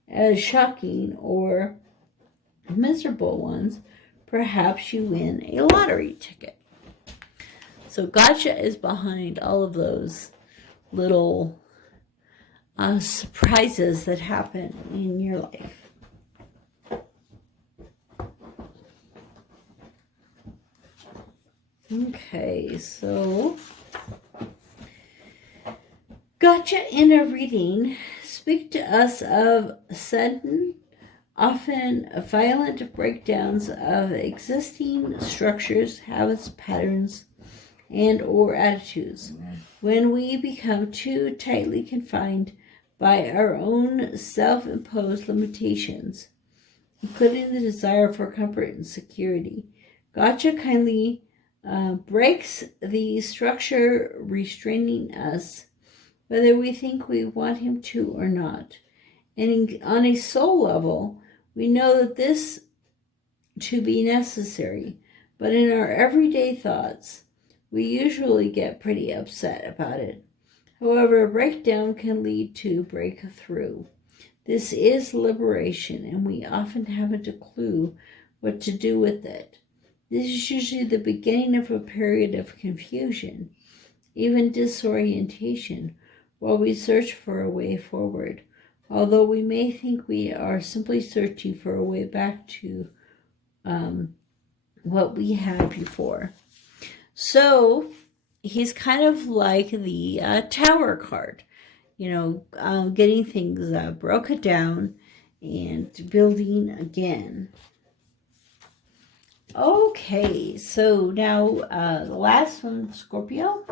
as shocking or miserable ones. Perhaps you win a lottery ticket. So Gotcha is behind all of those little surprises that happen in your life. Okay, so Gotcha in a reading speak to us of sudden, often violent breakdowns of existing structures, habits, patterns, and or attitudes. When we become too tightly confined by our own self-imposed limitations, including the desire for comfort and security. Gotcha kindly breaks the structure restraining us, whether we think we want him to or not. And on a soul level, we know that this to be necessary, but in our everyday thoughts, we usually get pretty upset about it. However, a breakdown can lead to breakthrough. This is liberation, and we often haven't a clue what to do with it. This is usually the beginning of a period of confusion, even disorientation, while we search for a way forward, although we may think we are simply searching for a way back to what we had before. So he's kind of like the Tower card, getting things broken down and building again. Okay, so now the last one, Scorpio.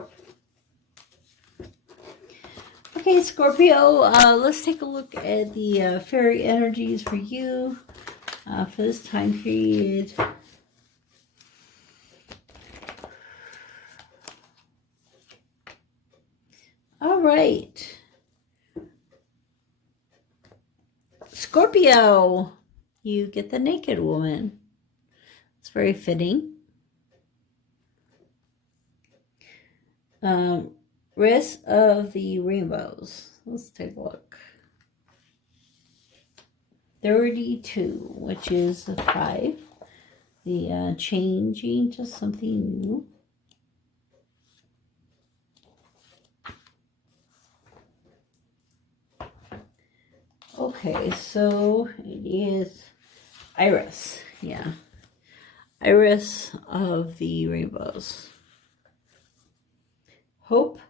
Okay, Scorpio, let's take a look at the fairy energies for you for this time period. All right. Scorpio, you get the naked woman. It's very fitting. Rest of the rainbows. Let's take a look. 32, which is the 5. The changing to something new. Okay, so it is Iris. Yeah. Iris of the rainbows. Hope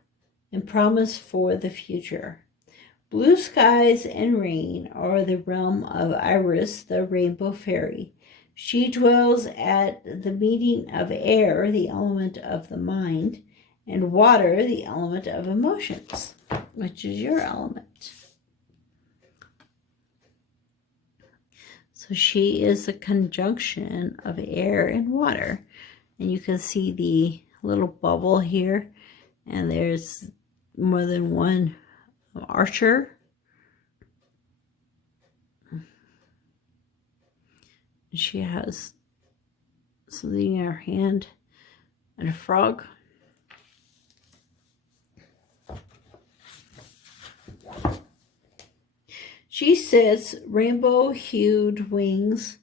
and promise for the future. Blue skies and rain are the realm of Iris, the rainbow fairy. She dwells at the meeting of air, the element of the mind, and water, the element of emotions, which is your element. So she is a conjunction of air and water. And you can see the little bubble here. And there's more than one archer. She has something in her hand and a frog. She sits rainbow-hued wings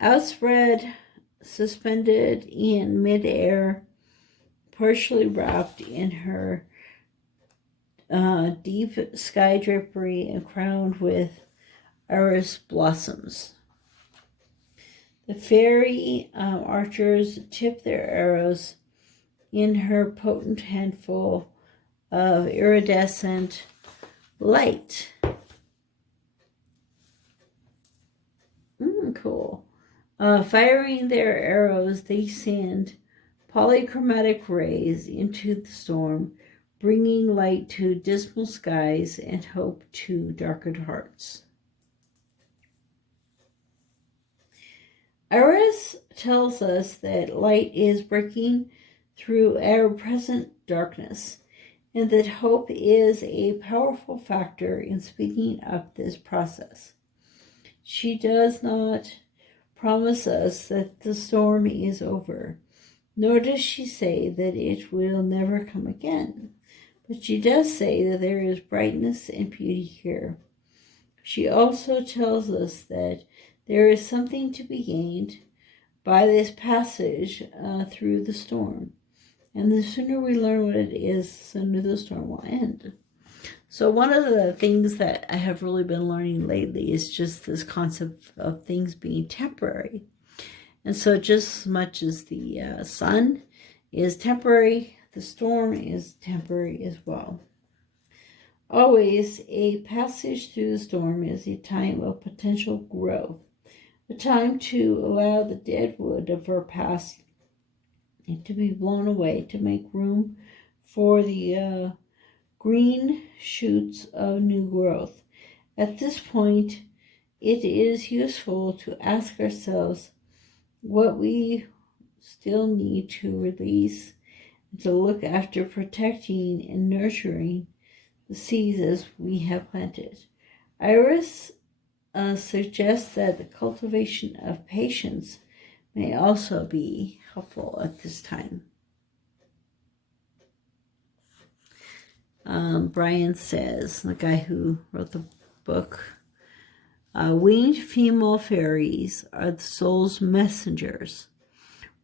outspread, suspended in midair, partially wrapped in her deep sky drapery and crowned with iris blossoms. The fairy archers tip their arrows in her potent handful of iridescent light. Cool. Firing their arrows, they send polychromatic rays into the storm, bringing light to dismal skies and hope to darkened hearts. Aries tells us that light is breaking through our present darkness, and that hope is a powerful factor in speeding up this process. She does not promise us that the storm is over, nor does she say that it will never come again, but she does say that there is brightness and beauty here. She also tells us that there is something to be gained by this passage through the storm, and the sooner we learn what it is, the sooner the storm will end. So one of the things that I have really been learning lately is just this concept of things being temporary. And so just as much as the sun is temporary, the storm is temporary as well. Always, a passage through the storm is a time of potential growth, a time to allow the dead wood of our past to be blown away, to make room for the green shoots of new growth. At this point, it is useful to ask ourselves what we still need to release, and to look after protecting and nurturing the seeds as we have planted. Iris suggests that the cultivation of patience may also be helpful at this time. Brian says, the guy who wrote the book, winged female fairies are the soul's messengers,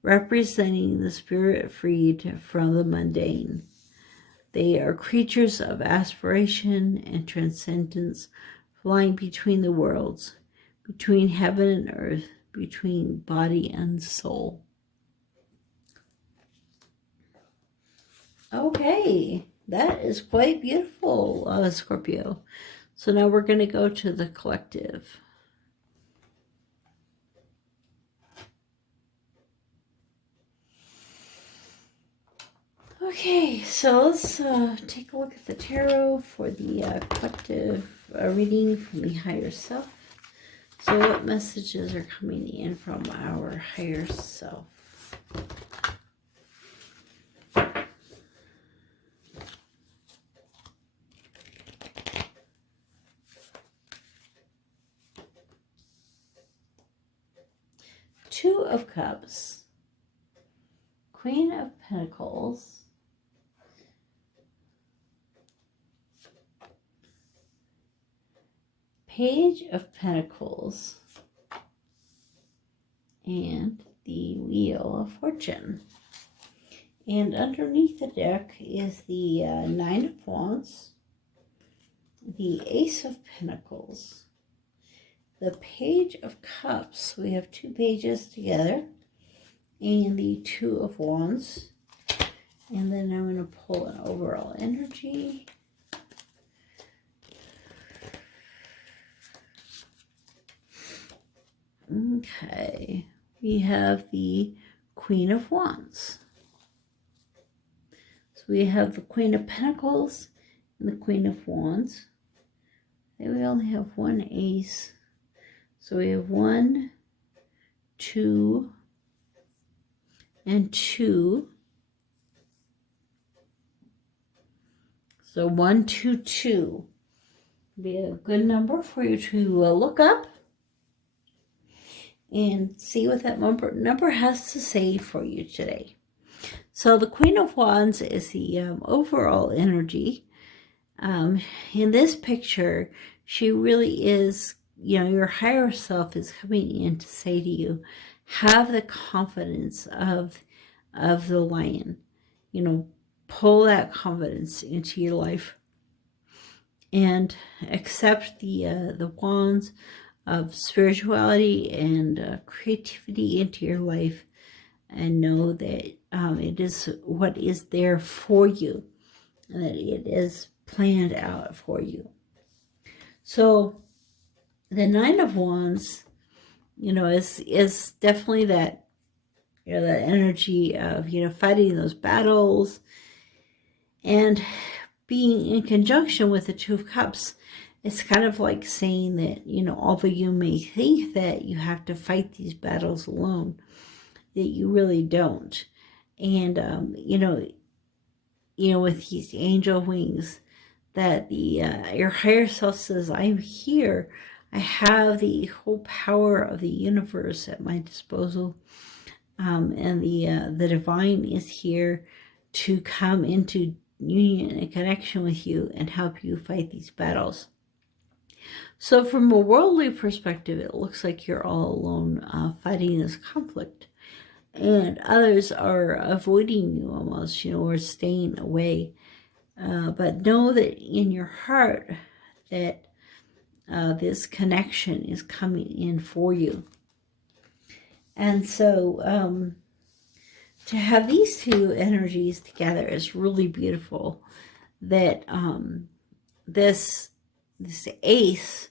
representing the spirit freed from the mundane. They are creatures of aspiration and transcendence, flying between the worlds, between heaven and earth, between body and soul. Okay. That is quite beautiful, Scorpio. So now we're going to go to the collective. Okay, so let's take a look at the tarot for the collective reading from the higher self. So what messages are coming in from our higher self? Two of Cups, Queen of Pentacles, Page of Pentacles, and the Wheel of Fortune. And underneath the deck is the Nine of Wands, the Ace of Pentacles, the Page of Cups. We have two pages together, and the Two of Wands. And then I'm going to pull an overall energy. Okay, we have the Queen of Wands. So we have the Queen of Pentacles and the Queen of Wands. And we only have one ace. So we have 1, 2, and 2. So 122 be a good number for you to look up and see what that number has to say for you today. So the Queen of Wands is the overall energy. In this picture, she really is, your higher self is coming in to say to you, have the confidence of the lion. Pull that confidence into your life and accept the wands of spirituality and creativity into your life, and know that it is what is there for you, and that it is planned out for you. So the Nine of Wands, is definitely that, that energy of, fighting those battles, and being in conjunction with the Two of Cups. It's kind of like saying that, although you may think that you have to fight these battles alone, that you really don't. And, with these angel wings, that your higher self says, I'm here. I have the whole power of the universe at my disposal. And the divine is here to come into union and connection with you and help you fight these battles. So from a worldly perspective, it looks like you're all alone fighting this conflict. And others are avoiding you almost, or staying away. But know that in your heart that this connection is coming in for you. And so to have these two energies together is really beautiful. That this Ace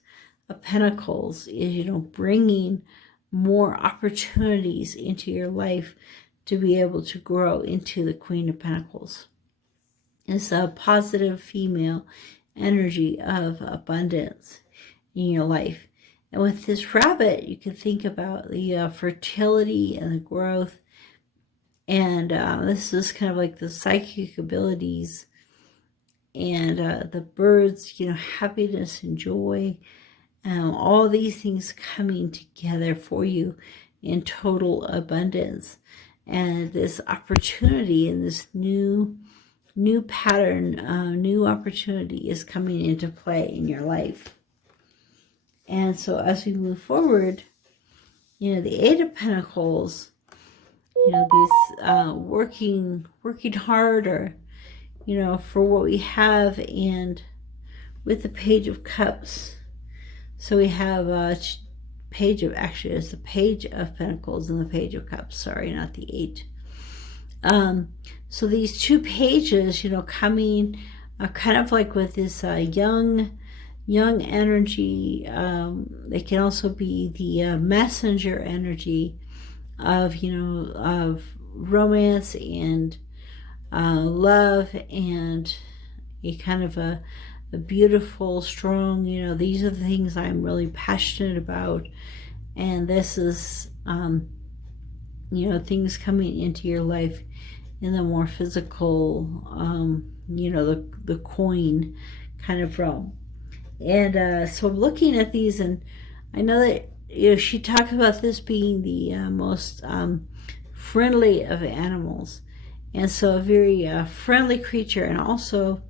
of Pentacles is, bringing more opportunities into your life to be able to grow into the Queen of Pentacles. It's a positive female energy of abundance in your life. And with this rabbit, you can think about the fertility and the growth. And this is kind of like the psychic abilities and the birds, happiness and joy. All these things coming together for you in total abundance. And this opportunity and this new pattern, new opportunity is coming into play in your life. And so as we move forward, the Eight of Pentacles, these working hard, or, for what we have, and with the Page of Cups. So we have it's the Page of Pentacles and the Page of Cups. Sorry, not the 8. So these two pages, coming kind of like with this young energy. They can also be the messenger energy of, of romance and love, and a kind of a beautiful, strong, these are the things I'm really passionate about. And this is, things coming into your life in the more physical, the coin kind of realm. And so I'm looking at these, and I know that, she talks about this being the most friendly of animals. And so a very friendly creature, and also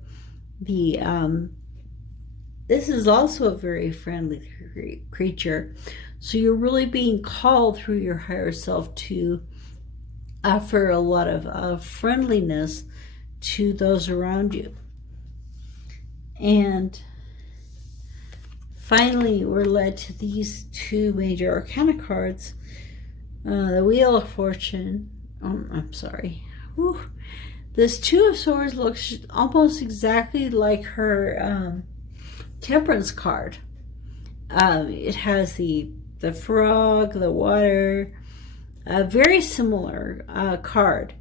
the this is also a very friendly creature. So you're really being called through your higher self to offer a lot of friendliness to those around you. And finally, we're led to these two major arcana cards. The Wheel of Fortune. I'm sorry. Whew. This Two of Swords looks almost exactly like her Temperance card. It has the frog, the water, a very similar card.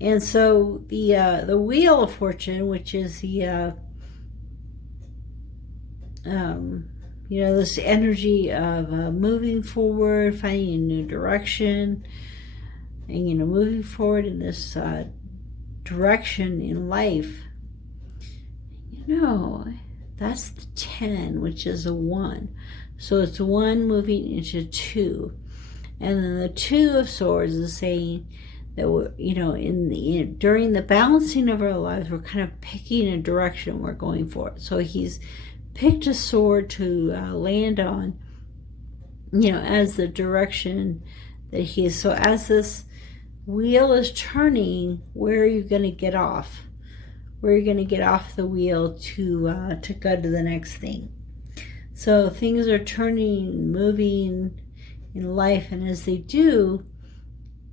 And so the Wheel of Fortune, which is the this energy of moving forward, finding a new direction, and, you know, moving forward in this direction in life, you know, that's the 10, which is a 1. So it's 1 moving into 2. And then the 2 of Swords is saying that we're, you know, during the balancing of our lives, we're kind of picking a direction we're going for. So he's picked a sword to land on, you know, as the direction that he is. So as this wheel is turning, where are you going to get off? Where are you going to get off the wheel to go to the next thing? So things are turning, moving in life, and as they do,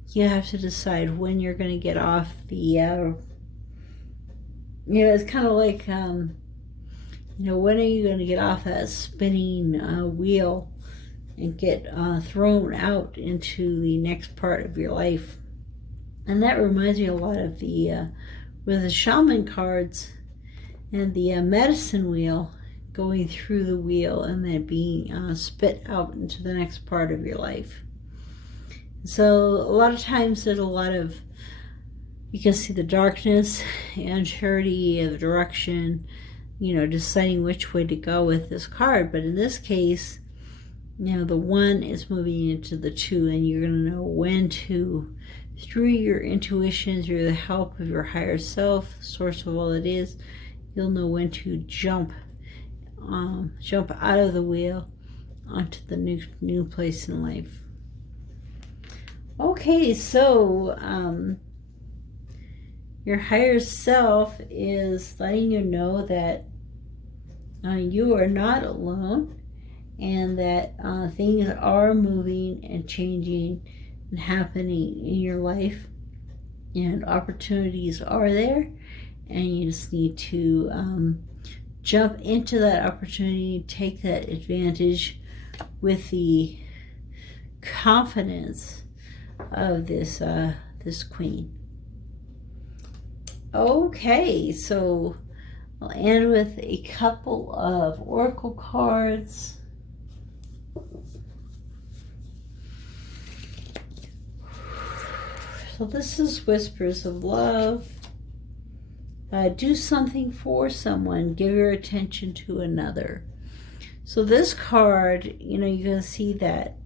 you have to decide when you're going to get off the, you know, it's kind of like, you know, when are you going to get off that spinning wheel and get thrown out into the next part of your life? And that reminds me a lot of the, with the shaman cards and the medicine wheel, going through the wheel and then being spit out into the next part of your life. So a lot of times there's a lot of, you can see the darkness, uncertainty of direction, you know, deciding which way to go with this card. But in this case, you know, the 1 is moving into the 2, and you're going to know when to, through your intuition, through the help of your higher self, the source of all it is, you'll know when to jump out of the wheel onto the new place in life. Okay, so your higher self is letting you know that you are not alone, and that things are moving and changing and happening in your life, and opportunities are there, and you just need to jump into that opportunity, take that advantage with the confidence of this this Queen. Okay, so I'll end with a couple of oracle cards. So this is Whispers of Love. Do something for someone. Give your attention to another. So this card, you know, you're going to see that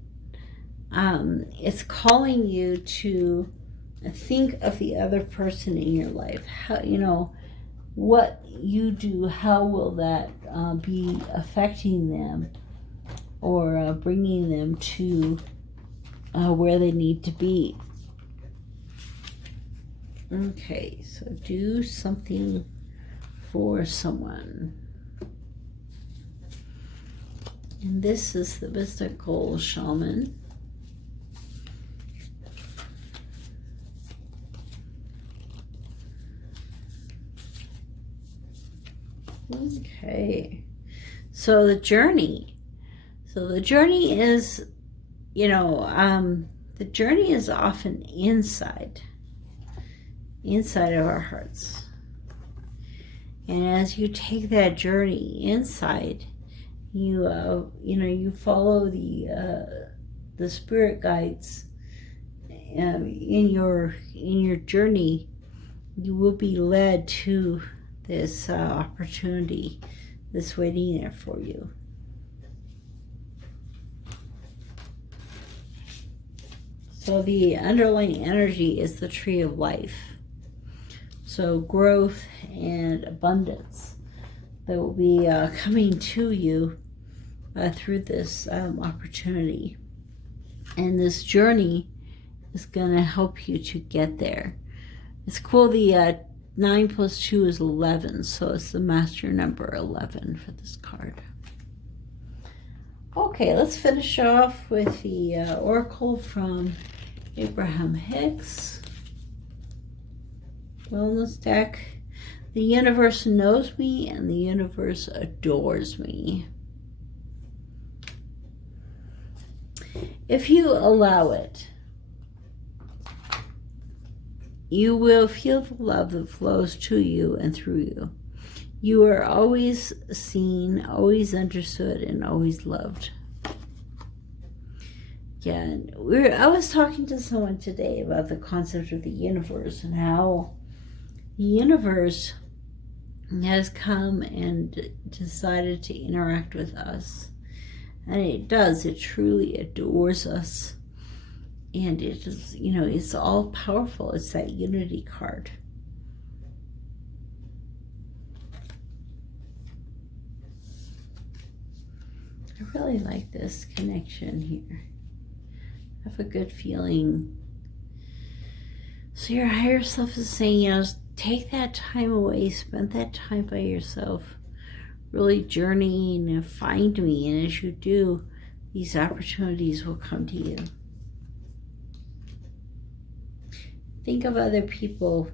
it's calling you to think of the other person in your life. How, you know, what you do, how will that be affecting them, or bringing them to where they need to be. Okay, so do something for someone. And this is the mystical shaman. Okay, so the journey. So the journey is, you know, the journey is often inside of our hearts. And as you take that journey inside, you know, you follow the spirit guides in your journey. You will be led to this opportunity that's waiting there for you. So the underlying energy is the tree of life. So growth and abundance that will be coming to you through this opportunity. And this journey is going to help you to get there. It's cool, the 9 plus 2 is 11, so it's the master number 11 for this card. Okay, let's finish off with the oracle from Abraham Hicks. Wellness deck. The universe knows me and the universe adores me. If you allow it, you will feel the love that flows to you and through you. You are always seen, always understood, and always loved. Yeah, I was talking to someone today about the concept of the universe and how the universe has come and decided to interact with us. And it does. It truly adores us. And it is, you know, it's all powerful. It's that unity card. I really like this connection here. I have a good feeling. So your higher self is saying, you know, take that time away, spend that time by yourself, really journeying and find me. And as you do, these opportunities will come to you. Think of other people,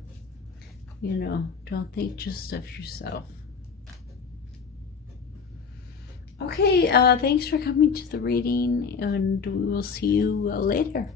you know, don't think just of yourself. Okay, thanks for coming to the reading, and we will see you later.